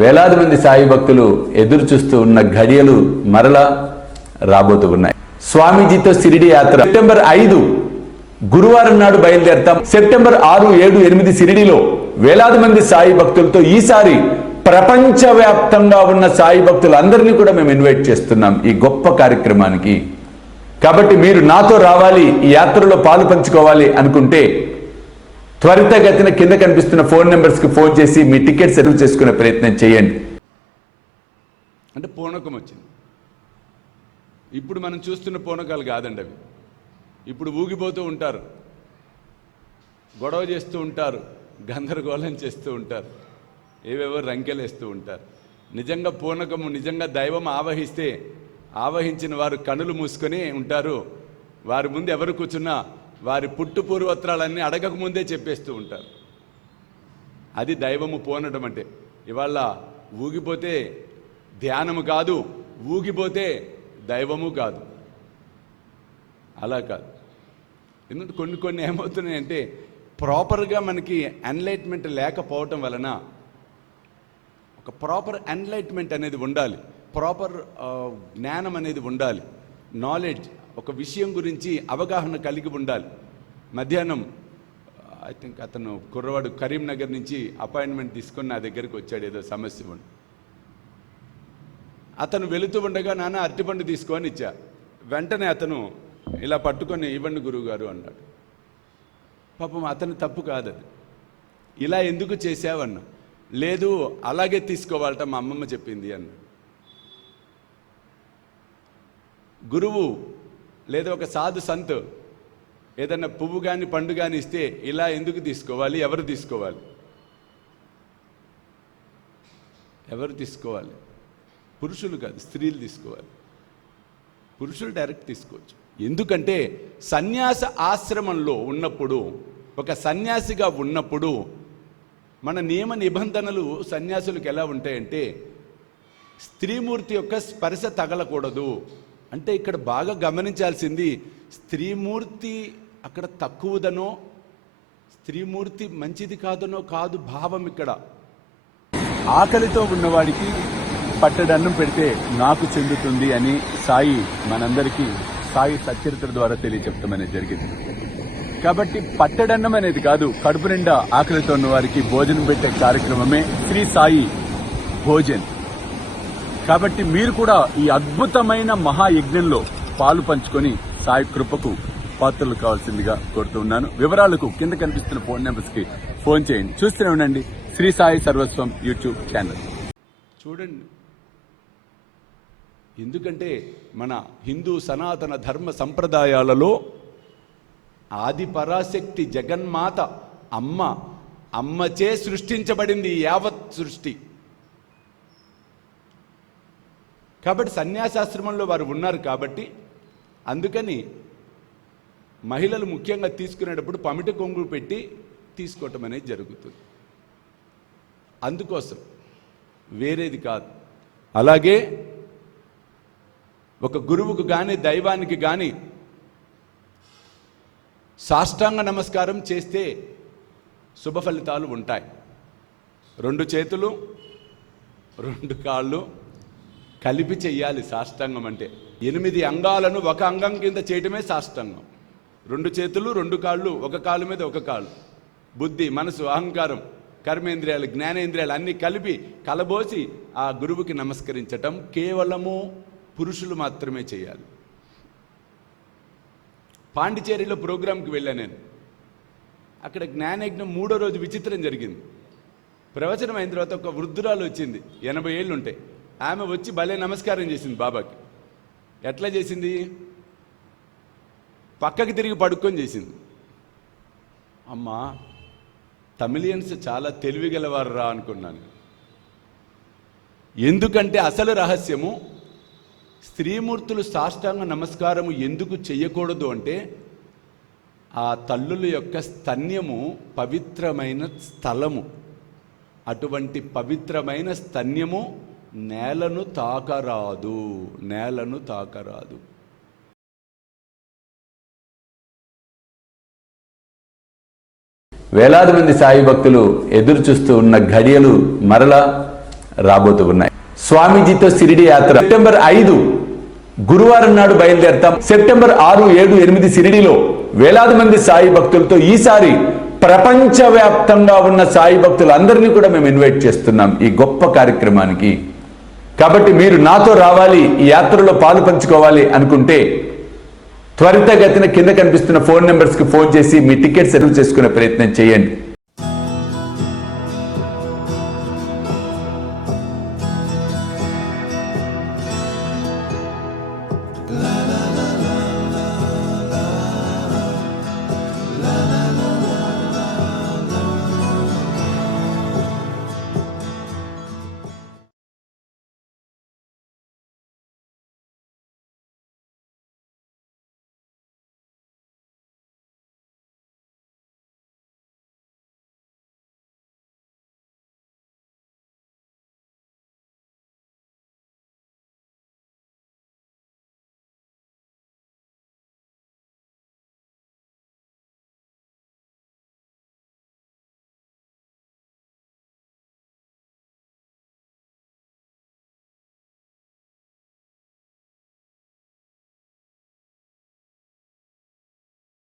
వేలాది మంది సాయి భక్తులు ఎదురు చూస్తూ ఉన్న ఘడియలు మరలా రాబోతూ ఉన్నాయి. స్వామీజీతో షిరిడి యాత్ర సెప్టెంబర్ 5 గురువారం నాడు బయలుదేరతాం. సెప్టెంబర్ 6, 7, 8 షిరిడిలో వేలాది మంది సాయి భక్తులతో ఈసారి ప్రపంచవ్యాప్తంగా ఉన్న సాయి భక్తులందరినీ కూడా మేము ఇన్వైట్ చేస్తున్నాం ఈ గొప్ప కార్యక్రమానికి. కాబట్టి మీరు నాతో రావాలి, ఈ యాత్రలో పాలు పంచుకోవాలి అనుకుంటే త్వరితగతిన కింద కనిపిస్తున్న ఫోన్ నెంబర్స్కి ఫోన్ చేసి మీ టికెట్ సెటిల్ చేసుకునే ప్రయత్నం చేయండి. అంటే పూనకం వచ్చింది. ఇప్పుడు మనం చూస్తున్న పూనకాలు కాదండి అవి. ఇప్పుడు ఊగిపోతూ ఉంటారు, గొడవ చేస్తూ ఉంటారు, గందరగోళం చేస్తూ ఉంటారు, ఏవేవో రంకెలేస్తూ ఉంటారు. నిజంగా పూనకము, నిజంగా దైవం ఆవహిస్తే ఆవహించిన వారు కనులు మూసుకొని ఉంటారు. వారి ముందు ఎవరు కూర్చున్నా వారి పుట్టు పూర్వత్రాలన్నీ అడగకముందే చెప్పేస్తూ ఉంటారు. అది దైవము పోనడం అంటే. ఇవాళ ఊగిపోతే ధ్యానము కాదు, ఊగిపోతే దైవము కాదు. అలా కాదు. ఎందుకంటే కొన్ని ఏమవుతున్నాయంటే ప్రాపర్గా మనకి ఎన్లైట్మెంట్ లేకపోవటం వలన, ఒక ప్రాపర్ ఎన్లైట్మెంట్ అనేది ఉండాలి, ప్రాపర్ జ్ఞానం అనేది ఉండాలి, నాలెడ్జ్, ఒక విషయం గురించి అవగాహన కలిగి ఉండాలి. మధ్యాహ్నం ఐ థింక్ అతను కుర్రవాడు కరీంనగర్ నుంచి అపాయింట్మెంట్ తీసుకొని నా దగ్గరికి వచ్చాడు, ఏదో సమస్య ఉండి. అతను వెళుతూ ఉండగా నాన్న అరటిపండు తీసుకొని ఇచ్చా. వెంటనే అతను ఇలా పట్టుకొని ఇవ్వండి గురువుగారు అన్నాడు. పాపం అతను తప్పు కాదు అది. ఇలా ఎందుకు చేసావన్నా, లేదు అలాగే తీసుకోవాలట మా అమ్మమ్మ చెప్పింది అన్న. గురువు లేదా ఒక సాధు సంత్ ఏదన్నా పువ్వు కానీ పండు కానీ ఇస్తే ఇలా ఎందుకు తీసుకోవాలి, ఎవరు తీసుకోవాలి? ఎవరు తీసుకోవాలి? పురుషులు కాదు, స్త్రీలు తీసుకోవాలి. పురుషులు డైరెక్ట్ తీసుకోవచ్చు. ఎందుకంటే సన్యాస ఆశ్రమంలో ఉన్నప్పుడు, ఒక సన్యాసిగా ఉన్నప్పుడు మన నియమ నిబంధనలు సన్యాసులకు ఎలా ఉంటాయంటే స్త్రీమూర్తి యొక్క స్పర్శ తగలకూడదు. అంటే ఇక్కడ బాగా గమనించాల్సింది, స్త్రీమూర్తి అక్కడ తక్కువదనో స్త్రీమూర్తి మంచిది కాదనో కాదు భావం. ఇక్కడ ఆకలితో ఉన్నవాడికి పట్టడన్నం పెడితే నాకు చెందుతుంది అని సాయి మనందరికీ సాయి సచ్చరిత్ర ద్వారా తెలియచెప్తామనేది జరిగింది. కాబట్టి పట్టడన్నం అనేది కాదు, కడుపు నిండా ఆకలితో ఉన్న వారికి భోజనం పెట్టే కార్యక్రమమే శ్రీ సాయి భోజన్. కాబట్టి మీరు కూడా ఈ అద్భుతమైన మహాయజ్ఞంలో పాలు పంచుకొని సాయి కృపకు పాత్రలు కావాల్సిందిగా కోరుతున్నాను. వివరాలకు కింద కనిపిస్తున్న ఫోన్ నెంబర్స్ కి ఫోన్ చేయండి. చూస్తూనే ఉండండి శ్రీ సాయి సర్వస్వం యూట్యూబ్ ఛానల్. చూడండి, ఎందుకంటే మన హిందూ సనాతన ధర్మ సంప్రదాయాలలో ఆది పరాశక్తి జగన్మాత అమ్మచే సృష్టించబడింది యావత్ సృష్టి. కాబట్టి సన్యాసాశ్రమంలో వారు ఉన్నారు. కాబట్టి అందుకని మహిళలు ముఖ్యంగా తీసుకునేటప్పుడు పమిట కొంగు పెట్టి తీసుకోవటం అనేది జరుగుతుంది. అందుకోసం, వేరేది కాదు. అలాగే ఒక గురువుకు కానీ దైవానికి కానీ సాష్టాంగ నమస్కారం చేస్తే శుభ ఫలితాలు ఉంటాయి. 2 చేతులు 2 కాళ్ళు కలిపి చెయ్యాలి సాష్టాంగం అంటే. 8 అంగాలను ఒక అంగం కింద చేయటమే సాష్టాంగం. 2 చేతులు 2 కాళ్ళు, ఒక కాలు మీద ఒక కాలు, బుద్ధి, మనసు, అహంకారం, కర్మేంద్రియాలు, జ్ఞానేంద్రియాలు అన్నీ కలిపి కలబోసి ఆ గురువుకి నమస్కరించటం కేవలము పురుషులు మాత్రమే చేయాలి. పాండిచేరిలో ప్రోగ్రాంకి వెళ్ళాను నేను. అక్కడ జ్ఞానయజ్ఞం 3వ రోజు విచిత్రం జరిగింది. ప్రవచనం అయిన తర్వాత ఒక వృద్ధురాలు వచ్చింది, 80 ఏళ్ళు ఉంటాయి. ఆమె వచ్చి భలే నమస్కారం చేసింది బాబాకి. ఎట్లా చేసింది? పక్కకి తిరిగి పడుకొని చేసింది. అమ్మా, తమిళియన్స్ చాలా తెలివిగలవారు రా అనుకున్నాను. ఎందుకంటే అసలు రహస్యము, స్త్రీమూర్తులు సాష్టాంగ నమస్కారము ఎందుకు చెయ్యకూడదు అంటే, ఆ తల్లుల యొక్క స్తన్యము పవిత్రమైన స్థలము. అటువంటి పవిత్రమైన స్తన్యము నేలను తాకరాదు. వేలాది మంది సాయి భక్తులు ఎదురు చూస్తూ ఉన్న ఘడియలు మరలా రాబోతూ ఉన్నాయి. స్వామీజీతో షిరిడి యాత్ర సెప్టెంబర్ 5 గురువారం నాడు బయలుదేరతాం. సెప్టెంబర్ 6, 7, 8 షిరిడిలో వేలాది మంది సాయి భక్తులతో ఈసారి ప్రపంచవ్యాప్తంగా ఉన్న సాయి భక్తులందరినీ కూడా మేము ఇన్వైట్ చేస్తున్నాం ఈ గొప్ప కార్యక్రమానికి. కాబట్టి మీరు నాతో రావాలి, ఈ యాత్రలో పాలు పంచుకోవాలి అనుకుంటే త్వరితగతిన కింద కనిపిస్తున్న ఫోన్ నెంబర్స్కి ఫోన్ చేసి మీ టికెట్స్ రిజర్వ్ చేసుకునే ప్రయత్నం చేయండి.